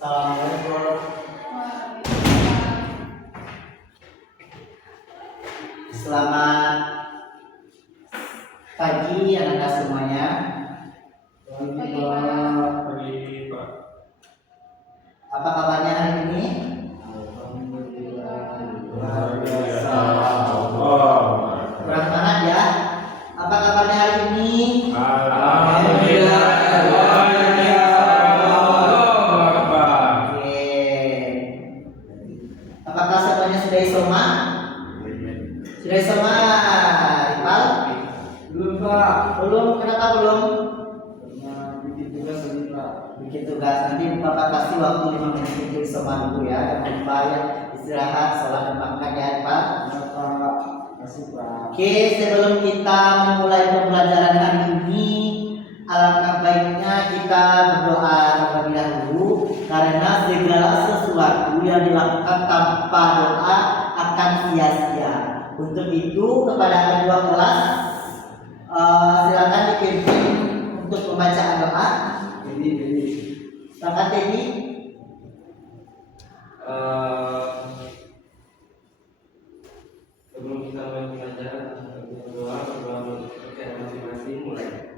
Assalamualaikum. Selamat pagi anak-anak semuanya. Pagi, Pak. Apa kabarnya hari ini? Luar biasa. Kurang semangat ya. Apa kabarnya hari ini? Alhamdulillah. Oke. Apakah semuanya sudah isoma? Sudah isoma, Iqbal? Belum, Pak. Belum. Kenapa belum? Bikin tugas ini, Pak. Bikin tugas. Nanti Bapak kasih waktu 5 menit untuk isoma dulu ya. Jangan lupa ya, istirahat, sholat dan makan ya, Pak. Pak. Kasih, Pak. Oke, sebelum kita memulai pembelajaran hari ini, alangkah baiknya kita berdoa terlebih dahulu, karena segala sesuatu yang dilakukan tanpa doa akan sia-sia. Untuk itu, kepada kedua kelas, silakan dipimpin untuk pembacaan doa. Ini. Silakan Teddy. Sebelum kita mulai pembelajaran, berdoa masing-masing mulai.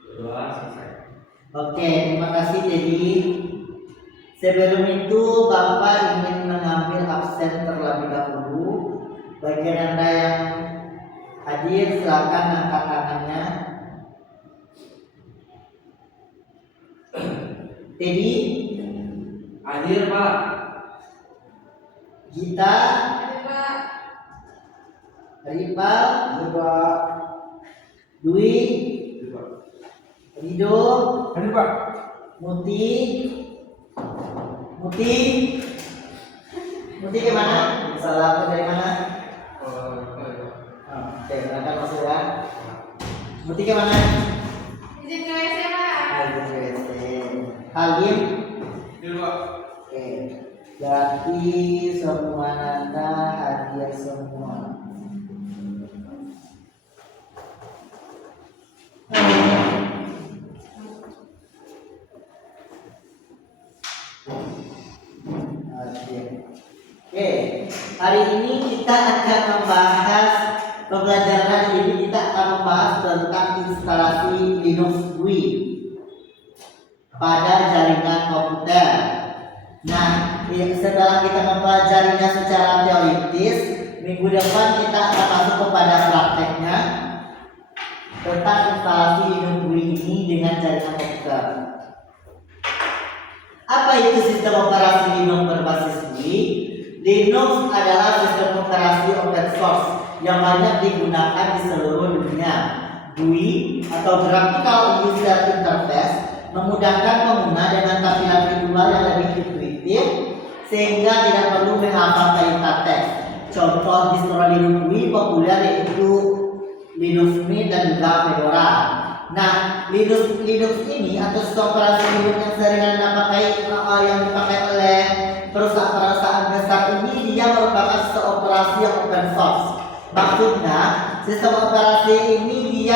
Berdoa selesai. Oke, terima kasih Teddy. Sebelum itu Bapak ingin mengambil absen terlebih dahulu. Bagi Anda yang hadir silakan angkat tangannya. Teddy, Hadir, Pak. Gita, Ripal, Pak. Dwi, Rido, Hadir, Pak. Muti kemana? Salam dari mana? Oke, silakan masuk ya. Muti kemana? Izin ke WC, Pak. Halim. Hadir, Pak. Oke, berarti semua Anda hadir semua. Oke, hari ini kita akan membahas pembelajaran ini kita akan membahas tentang instalasi Linux GUI pada jaringan komputer. Nah, setelah kita mempelajarinya secara teoritis, minggu depan kita akan masuk kepada prakteknya tentang instalasi Linux GUI ini dengan jaringan komputer. Apa itu sistem operasi Linux berbasis GUI? Linux adalah sistem operasi open source yang banyak digunakan di seluruh dunia. GUI atau Graphical User Interface memudahkan pengguna dengan tampilan visual yang lebih intuitif sehingga tidak perlu menghafal kalimat teks. Contoh distro Linux GUI populer yaitu Linux Mint dan juga Fedora. Nah, Linux ini atau sistem operasi Linux yang sering yang dipakai oleh perusahaan-perusahaan besar ini, dia merupakan sistem operasi yang open source. Maksudnya, sistem operasi ini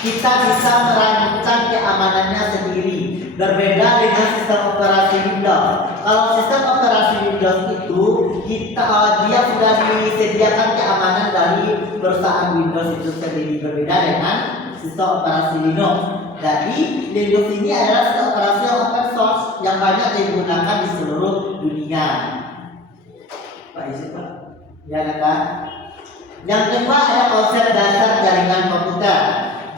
kita bisa merancang keamanannya sendiri. Berbeda dengan sistem operasi Windows. Kalau sistem operasi Windows itu dia sudah disediakan keamanan dari perusahaan Windows itu sendiri, berbeda dengan sistem operasi Linux. Jadi Linux ini adalah sistem operasi open source yang banyak digunakan di seluruh dunia. Pak isi Pak. Ya kan? Yang kedua ada konsep dasar jaringan komputer.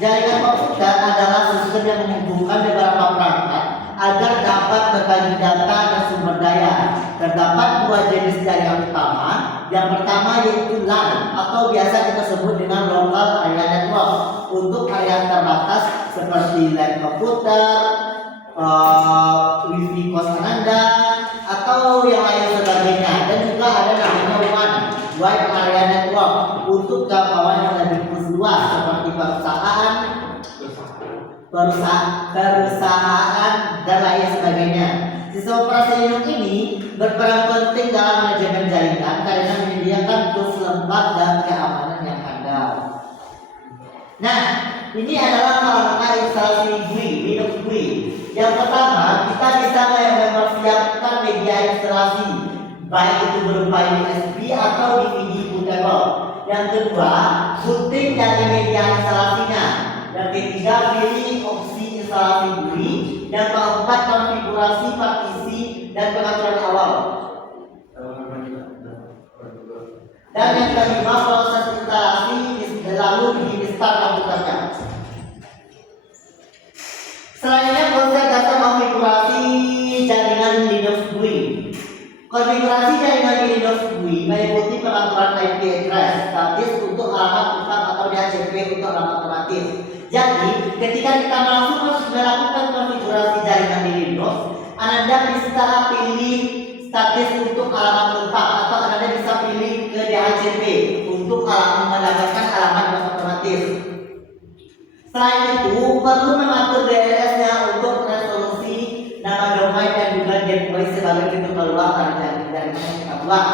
Jaringan komputer adalah sistem yang menghubungkan beberapa perangkat agar dapat berbagi data dan sumber daya. Terdapat dua jenis jaringan utama. Yang pertama yaitu LAN atau biasa kita sebut dengan Local Area Network untuk area terbatas seperti LAN komputer, Wi-Fi kos Anda, atau yang lain sebagainya. Dan juga ada namanya WAN, Wide Area Network, untuk jangkauan yang lebih luas seperti perusahaan dan lain sebagainya. Sistem operasi Linux ini berperan penting dalam manajemen jaringan karena menyediakan tools lengkap dan keamanan yang handal. Nah, ini adalah langkah instalasi GUI, Linux GUI. Yang pertama, kita bisa mempersiapkan media instalasi, baik itu berupa USB atau DVD bootable. Yang kedua, booting dari media instalasinya. Yang ketiga, pilih opsi instalasi GUI. Yang keempat, konfigurasi partisi dan pengaturan awal. Dan yang kelima, proses instalasi lalu di-restart komputernya. Selanjutnya, proses dasar konfigurasi jaringan Linux GUI. Konfigurasi jaringan Linux GUI meliputi pengaturan IP address statis untuk alamat utama atau DHCP untuk alamat alternatif. Jadi, ketika kita melakukan konfigurasi jaringan di Linux, Anda bisa pilih statis untuk alamat lengkap atau Anda bisa pilih ke DHCP untuk mendapatkan alamat alternatif. Selain itu, perlu mengatur DNS-nya untuk resolusi nama domain dan juga gateway sebagai pintu keluar dari jaringan yang kita buat.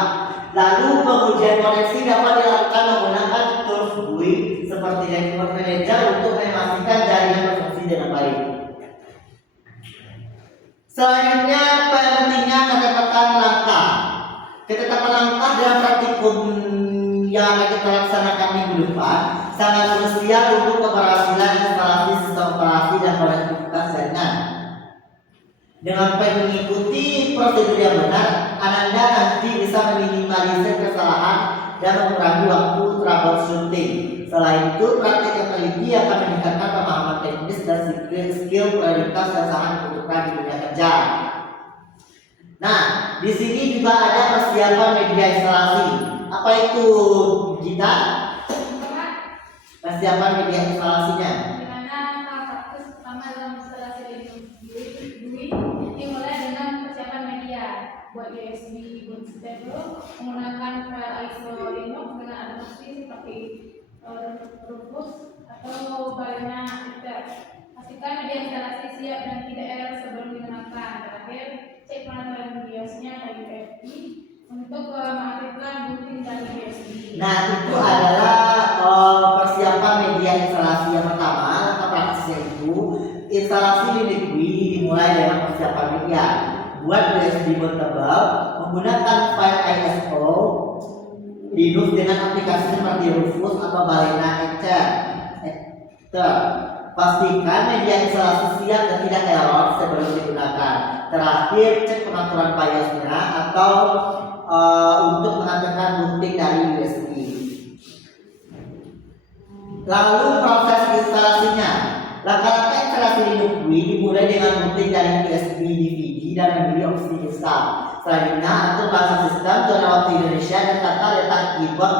Lalu pengujian koneksi dapat dilakukan menggunakan tools GUI seperti Network Manager untuk memastikan jaringan berfungsi dengan baik. Selanjutnya, pentingnya ketepatan langkah. Ketetapan langkah dalam praktikum yang akan kita laksanakan minggu depan sangat krusial untuk keberhasilan instalasi sistem operasi dan konektivitas jaringan. Dengan mengikuti prosedur yang benar, Anda nanti bisa meminimalisir kesalahan dan mengurangi waktu troubleshooting. Selain itu, praktik yang teliti akan meningkatkan pemahaman teknis dan skill prioritas yang sangat dibutuhkan di dunia kerja. Nah, di sini juga ada persiapan media instalasi. Apa itu, Gita? Persiapan media instalasinya. Dimana tahap pertama dalam instalasi Linux GUI dimulai dengan persiapan media buat USB bootable, menggunakan file ISO Linux dengan adaptasi seperti Rufus atau Balena Editor. Pastikan media instalasi siap dan tidak error sebelum digunakan. Terakhir, cek pengaturan BIOS-nya dari USB untuk mengaktifkan booting dari USB. Nah, itu adalah persiapan media instalasi yang pertama. Langkah praktisnya itu instalasi Linux GUI dimulai dengan persiapan media. Buat USB bootable menggunakan file ISO Linux dengan aplikasi seperti Rufus atau Balena Editor. Pastikan media instalasi siap dan tidak error sebelum digunakan. Terakhir, cek pengaturan BIOS-nya atau untuk mengatakan booting dari USB. Lalu proses instalasinya. Langkah-langkah instalasi Linux GUI dimulai dengan booting dari USB DVD dan memilih opsi install. Selanjutnya, atur bahasa sistem, zona waktu Indonesia dan tata letak keyboard.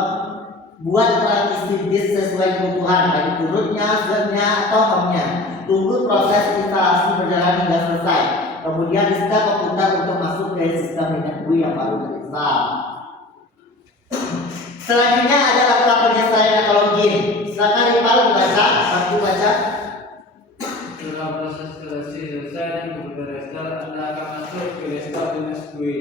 Buat partisi disk sesuai kebutuhan, baik turutnya, setnya, atau home-nya. Tunggu proses instalasi berjalan hingga selesai. Kemudian install komputer untuk masuk ke sistem Linux GUI yang baru terinstall. Selanjutnya ada langkah penyesuaian atau login. Silakan Ripal baca, bantu baca. Setelah proses instalasi selesai dan komputer restart, Anda akan masuk ke restart Linux GUI.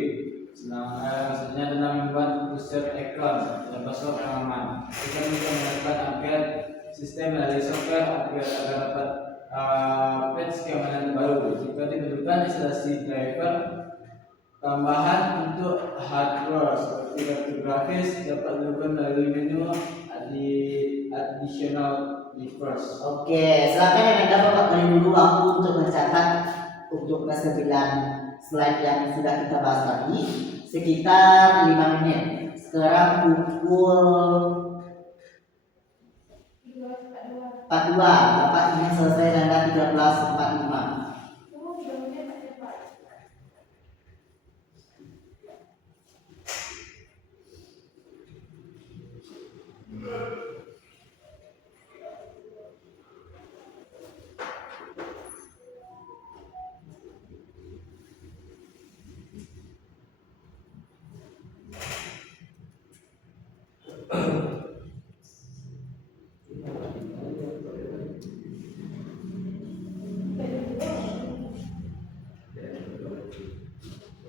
Maksudnya dengan membuat user account dan password yang aman. Kita bisa melakukan upgrade sistem dari software upgrade agar dapat patch keamanan baru. Jika dibutuhkan instalasi driver tambahan untuk hardware seperti kartu grafis dapat dilakukan melalui menu additional drivers. Oke, silakan yang Anda Bapak beri dulu waktu untuk mencatat untuk ke-9 slide yang sudah kita bahas tadi sekitar 5 menit. Sekarang pukul 42. Bapak ingin selesai Anda 13.45.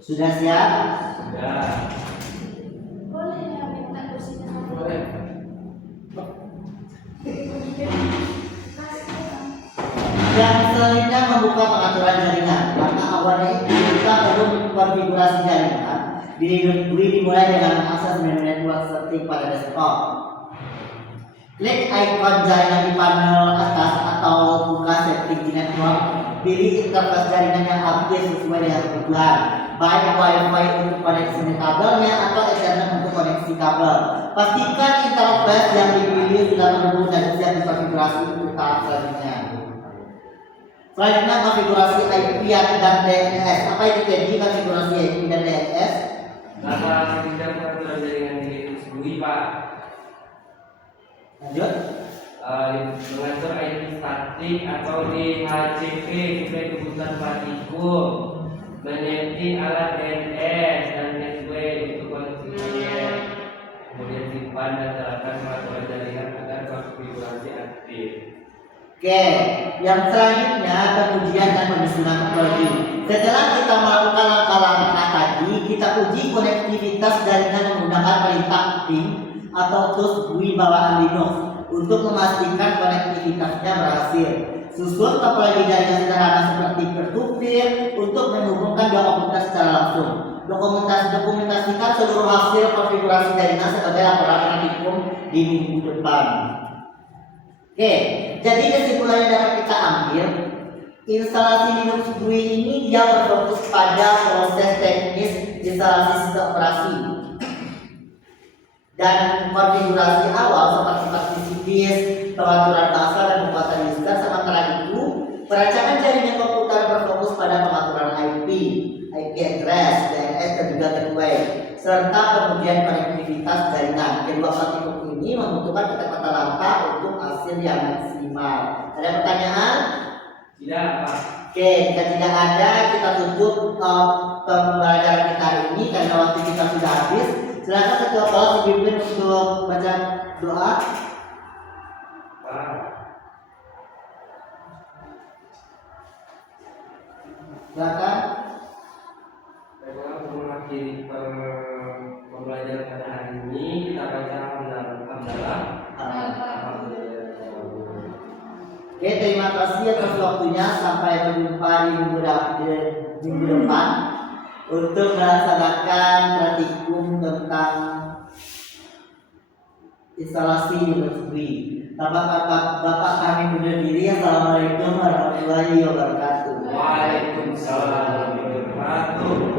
Sudah siap? Sudah. Boleh ya minta kursinya? Boleh. Yang selanjutnya membuka pengaturan jaringan. Karena awalnya itu kita perlu konfigurasi jaringan. Dimulai dengan mengakses menu network setting pada desktop. Klik icon jaringan di panel atas atau buka setting di network. Pilih interface jaringan yang update sesuai dengan kebutuhan, baik WiFi untuk koneksi kabelnya atau Ethernet untuk koneksi kabel. Pastikan interface yang dipilih sudah terhubung dan siap dikonfigurasi untuk tahap selanjutnya. Selanjutnya konfigurasi IP dan DNS. Apa itu jadi konfigurasi IP dan DNS? Bapak tidak pengaturan jaringan di Linux GUI, Pak. Lanjut. Mengatur IP statik atau di HCP sesuai kebutuhan praktikum, menyeting alat DNS dan gateway untuk koneksi paket, kemudian simpan dan terapkan pengaturan jaringan agar konfigurasi aktif. Oke, yang selanjutnya pengujian dan penyusunan teknologi. Setelah kita melakukan langkah-langkah tadi, kita uji konektivitas jaringan menggunakan perintah ping atau tools GUI bawaan Linux untuk memastikan konektivitasnya berhasil. Susun topologi jaringan sederhana seperti peer-to-peer untuk menghubungkan dua komputer secara langsung. Dokumentasikan seluruh hasil konfigurasi jaringan sebagai laporan praktikum di minggu depan. Oke, jadi kesimpulan yang dapat kita ambil, instalasi Linux GUI ini dia berfokus pada proses teknis instalasi sistem operasi dan konfigurasi awal seperti partisi disk, pengaturan buffer dan pembuatan disker. Sementara itu, perancangan jaringan komputer berfokus pada pengaturan IP address, DNS dan juga gateway, serta pengujian konektivitas jaringan. Kedua praktikum ini membutuhkan kecepatan langkah untuk hasil yang maksimal. Ada pertanyaan? Tidak, Pak. Oke, jika tidak ada, kita tutup pembelajaran kita hari ini karena waktu kita sudah habis. Silakan ketua kelas dipimpin untuk baca doa. Pak. Silakan. Baiklah, untuk mengakhiri pembelajaran pada hari ini, kita baca hamdalah. Oke, terima kasih atas waktunya. Sampai berjumpa di minggu depan untuk melaksanakan praktikum tentang instalasi Linux GUI. Bapak kami undur diri. Assalamualaikum warahmatullahi wabarakatuh. Waalaikumsalam warahmatullahi wabarakatuh.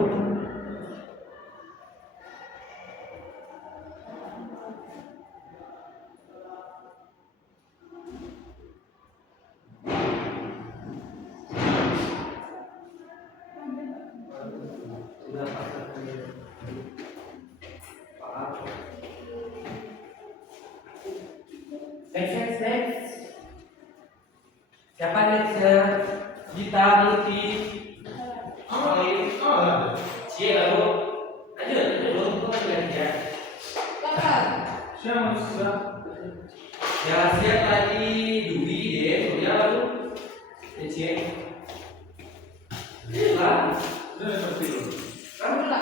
Next. Siapa next? Gita, Lutfi. Cie lalu. Lanjut. Kau ya. Siapa? Ya siap tadi Dwi deh, ya lalu. Cie. Lah. Sudah seperti itu. Kamu lah.